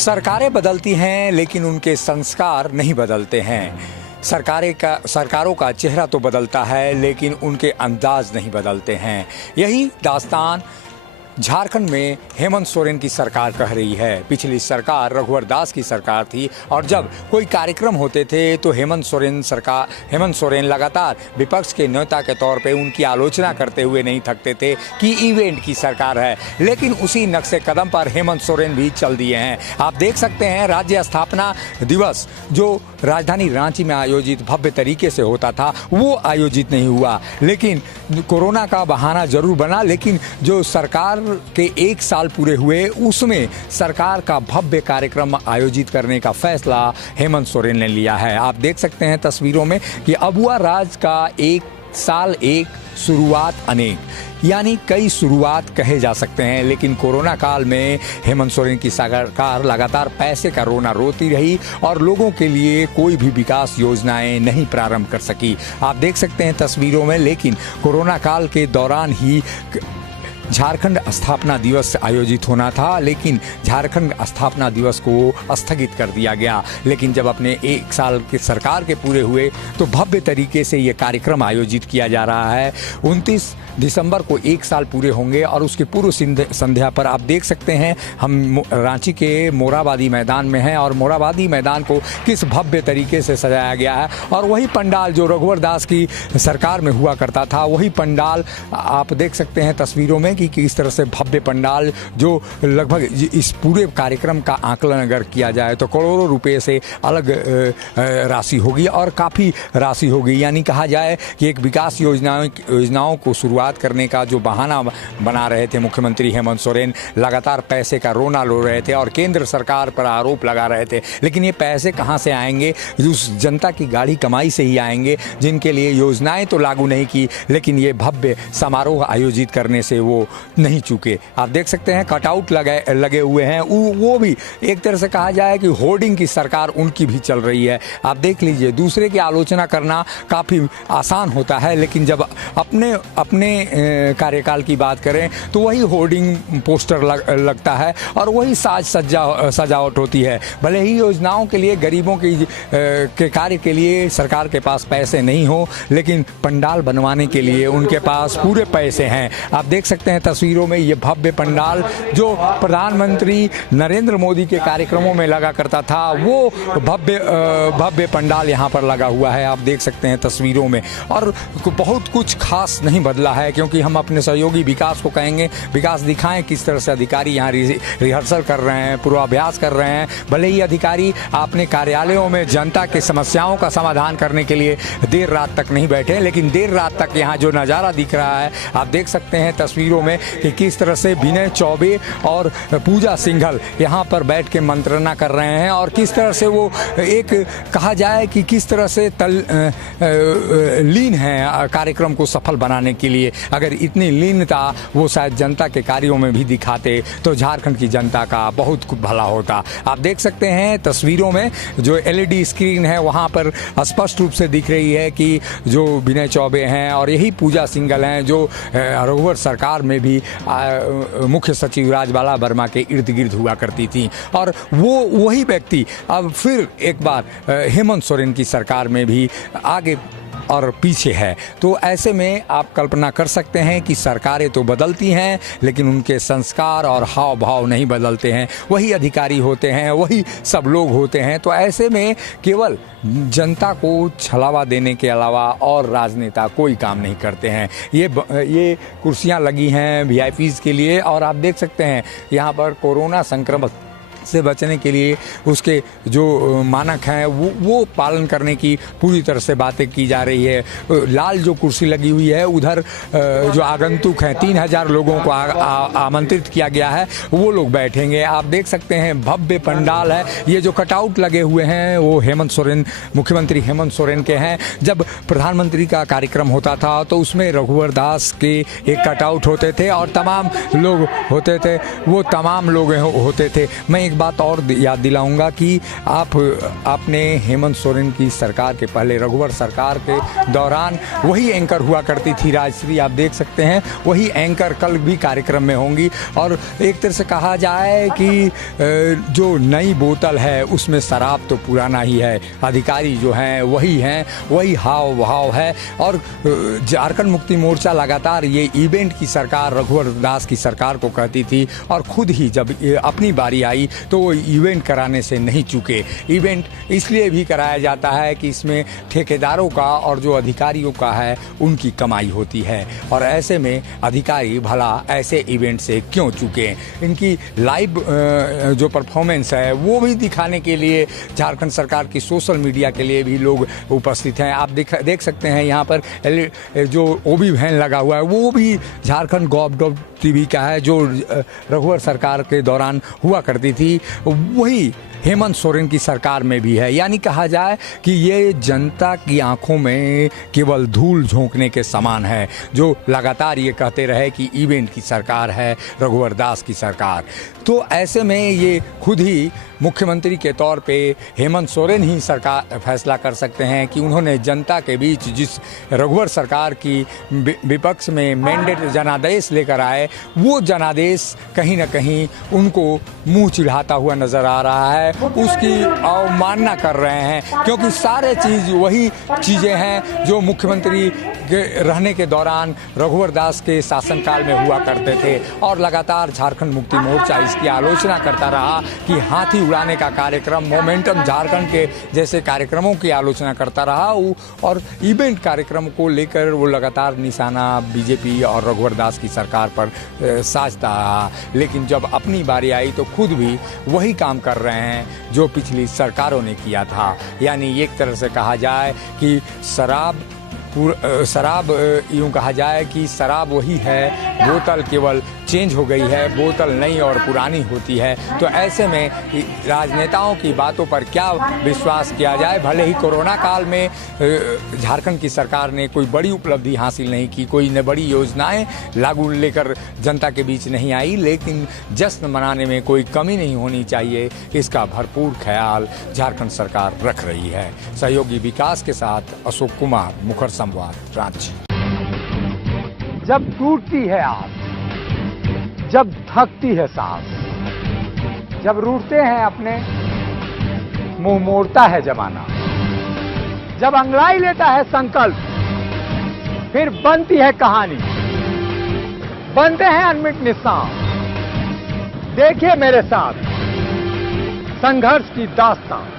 सरकारें बदलती हैं लेकिन उनके संस्कार नहीं बदलते हैं। सरकारों का चेहरा तो बदलता है लेकिन उनके अंदाज नहीं बदलते हैं। यही दास्तान झारखंड में हेमंत सोरेन की सरकार कह रही है। पिछली सरकार रघुवर दास की सरकार थी और जब कोई कार्यक्रम होते थे तो हेमंत सोरेन लगातार विपक्ष के नेता के तौर पे उनकी आलोचना करते हुए नहीं थकते थे कि इवेंट की सरकार है। लेकिन उसी नक्शे कदम पर हेमंत सोरेन भी चल दिए हैं। आप देख सकते हैं राज्य स्थापना दिवस जो राजधानी रांची में आयोजित भव्य तरीके से होता था वो आयोजित नहीं हुआ, लेकिन कोरोना का बहाना जरूर बना। लेकिन जो सरकार के 1 साल पूरे हुए उसमें सरकार का भव्य कार्यक्रम आयोजित करने का फैसला हेमंत सोरेन ने लिया है। आप देख सकते हैं तस्वीरों में कि अबुआ राज का 1 साल एक शुरुआत अनेक, यानी कई शुरुआत कहे जा सकते हैं। लेकिन कोरोना काल में हेमंत सोरेन की सरकार लगातार पैसे का रोना रोती रही और लोगों के लिए कोई भी विकास योजनाएं नहीं प्रारंभ कर सकी। आप देख सकते हैं तस्वीरों में। लेकिन कोरोना काल के दौरान ही झारखंड स्थापना दिवस आयोजित होना था, लेकिन झारखंड स्थापना दिवस को स्थगित कर दिया गया। लेकिन जब अपने 1 साल के सरकार के पूरे हुए तो भव्य तरीके से ये कार्यक्रम आयोजित किया जा रहा है। 29 दिसंबर को 1 साल पूरे होंगे और उसके पूर्व संध्या पर आप देख सकते हैं हम रांची के मोरहाबादी मैदान में हैं और मोरहाबादी मैदान को किस भव्य तरीके से सजाया गया है। और वही पंडाल जो रघुवर दास की सरकार में हुआ करता था वही पंडाल आप देख सकते हैं तस्वीरों में कि किस तरह से भव्य पंडाल जो लगभग इस पूरे कार्यक्रम का आकलन अगर किया जाए तो करोड़ों रुपए से अलग राशि होगी और काफ़ी राशि होगी। यानी कहा जाए कि एक विकास योजनाओं को शुरुआत करने का जो बहाना बना रहे थे मुख्यमंत्री हेमंत सोरेन, लगातार पैसे का रोना लो रहे थे और केंद्र सरकार पर आरोप लगा रहे थे। लेकिन ये पैसे कहाँ से आएंगे? उस जनता की गाढ़ी कमाई से ही आएंगे जिनके लिए योजनाएं तो लागू नहीं की, लेकिन ये भव्य समारोह आयोजित करने से वो नहीं चूके। आप देख सकते हैं कटआउट लगे हुए हैं। वो भी एक तरह से कहा जाए कि होर्डिंग की सरकार उनकी भी चल रही है। आप देख लीजिए, दूसरे की आलोचना करना काफ़ी आसान होता है, लेकिन जब अपने कार्यकाल की बात करें तो वही होर्डिंग पोस्टर लगता है और वही सजावट होती है। भले ही योजनाओं के लिए गरीबों के कार्य के लिए सरकार के पास पैसे नहीं हो, लेकिन पंडाल बनवाने के लिए उनके पास पूरे पैसे हैं। आप देख सकते हैं तस्वीरों में ये भव्य पंडाल जो प्रधानमंत्री नरेंद्र मोदी के कार्यक्रमों में लगा करता था वो भव्य पंडाल यहाँ पर लगा हुआ है। आप देख सकते हैं तस्वीरों में। और बहुत कुछ खास नहीं बदला है क्योंकि हम अपने सहयोगी विकास को कहेंगे विकास दिखाएं किस तरह से अधिकारी यहाँ रिहर्सल कर रहे हैं, पूर्वाभ्यास कर रहे हैं। भले ही अधिकारी अपने कार्यालयों में जनता के समस्याओं का समाधान करने के लिए देर रात तक नहीं बैठे, लेकिन देर रात तक यहाँ जो नज़ारा दिख रहा है आप देख सकते हैं तस्वीरों में कि किस तरह से विनय चौबे और पूजा सिंघल यहाँ पर बैठ के मंत्रणा कर रहे हैं और किस तरह से वो एक कहा जाए कि किस तरह से लीन है कार्यक्रम को सफल बनाने के लिए। अगर इतनी लीनता वो शायद जनता के कार्यों में भी दिखाते तो झारखंड की जनता का बहुत भला होता। आप देख सकते हैं तस्वीरों में जो LED स्क्रीन है वहाँ पर स्पष्ट रूप से दिख रही है कि जो विनय चौबे हैं और यही पूजा सिंघल हैं जो रघुवर सरकार में भी मुख्य सचिव राजबाला वर्मा के इर्द गिर्द हुआ करती थी। और वही व्यक्ति अब फिर एक बार हेमंत सोरेन की सरकार में भी आगे और पीछे है। तो ऐसे में आप कल्पना कर सकते हैं कि सरकारें तो बदलती हैं लेकिन उनके संस्कार और हाव भाव नहीं बदलते हैं। वही अधिकारी होते हैं, वही सब लोग होते हैं। तो ऐसे में केवल जनता को छलावा देने के अलावा और राजनेता कोई काम नहीं करते हैं। ये कुर्सियां लगी हैं VIPs के लिए और आप देख सकते हैं यहाँ पर कोरोना संक्रमण से बचने के लिए उसके जो मानक हैं वो पालन करने की पूरी तरह से बातें की जा रही है। लाल जो कुर्सी लगी हुई है उधर जो आगंतुक हैं 3000 लोगों को आमंत्रित किया गया है वो लोग बैठेंगे। आप देख सकते हैं भव्य पंडाल है। ये जो कटआउट लगे हुए हैं वो मुख्यमंत्री हेमंत सोरेन के हैं। जब प्रधानमंत्री का कार्यक्रम होता था तो उसमें रघुवर दास के एक कटआउट होते थे और तमाम लोग होते थे, वो तमाम लोग होते थे। मैं एक बात और याद दिलाऊंगा कि आपने हेमंत सोरेन की सरकार के पहले रघुवर सरकार के दौरान वही एंकर हुआ करती थी राजश्री, आप देख सकते हैं वही एंकर कल भी कार्यक्रम में होंगी। और एक तरह से कहा जाए कि जो नई बोतल है उसमें शराब तो पुराना ही है, अधिकारी जो हैं वही हाव भाव है। और झारखंड मुक्ति मोर्चा लगातार ये इवेंट की सरकार रघुवर दास की सरकार को कहती थी, और खुद ही जब अपनी बारी आई तो वो इवेंट कराने से नहीं चूके। इवेंट इसलिए भी कराया जाता है कि इसमें ठेकेदारों का और जो अधिकारियों का है उनकी कमाई होती है, और ऐसे में अधिकारी भला ऐसे इवेंट से क्यों चूके। इनकी लाइव जो परफॉर्मेंस है वो भी दिखाने के लिए झारखंड सरकार की सोशल मीडिया के लिए भी लोग उपस्थित हैं। आप देख सकते हैं यहाँ पर जो ओबी वैन लगा हुआ है वो भी झारखंड गॉव टीवी का है, जो रघुवर सरकार के दौरान हुआ करती थी, वही हेमंत सोरेन की सरकार में भी है। यानी कहा जाए कि ये जनता की आंखों में केवल धूल झोंकने के समान है, जो लगातार ये कहते रहे कि इवेंट की सरकार है रघुवर दास की सरकार। तो ऐसे में ये खुद ही मुख्यमंत्री के तौर पे हेमंत सोरेन ही सरकार फैसला कर सकते हैं कि उन्होंने जनता के बीच जिस रघुवर सरकार की विपक्ष में मैंडेट जनादेश लेकर आए, वो जनादेश कहीं ना कहीं उनको मुंह चिढ़ाता हुआ नजर आ रहा है, उसकी अवमानना कर रहे हैं, क्योंकि सारे चीज़ वही चीज़ें हैं जो मुख्यमंत्री के रहने के दौरान रघुवर दास के शासनकाल में हुआ करते थे। और लगातार झारखंड मुक्ति मोर्चा इसकी आलोचना करता रहा कि हाथी उड़ाने का कार्यक्रम, मोमेंटम झारखंड के जैसे कार्यक्रमों की आलोचना करता रहा, और इवेंट कार्यक्रम को लेकर वो लगातार निशाना बीजेपी और रघुवर दास की सरकार पर साधता रहा। लेकिन जब अपनी बारी आई तो खुद भी वही काम कर रहे हैं जो पिछली सरकारों ने किया था। यानी एक तरह से कहा जाए कि शराब यूँ कहा जाए कि शराब वही है, बोतल केवल चेंज हो गई है, बोतल नई और पुरानी होती है। तो ऐसे में राजनेताओं की बातों पर क्या विश्वास किया जाए। भले ही कोरोना काल में झारखंड की सरकार ने कोई बड़ी उपलब्धि हासिल नहीं की, कोई न बड़ी योजनाएं लागू लेकर जनता के बीच नहीं आई, लेकिन जश्न मनाने में कोई कमी नहीं होनी चाहिए, इसका भरपूर ख्याल झारखंड सरकार रख रही है। सहयोगी विकास के साथ अशोक कुमार, मुखर संवाद, रांची। जब टूटती है आस, जब थकती है सांस, जब रूठते हैं अपने, मुंह मोड़ता है जमाना, जब अंगड़ाई लेता है संकल्प, फिर बनती है कहानी, बनते हैं अनमिट निशान। देखिए मेरे साथ संघर्ष की दास्तान।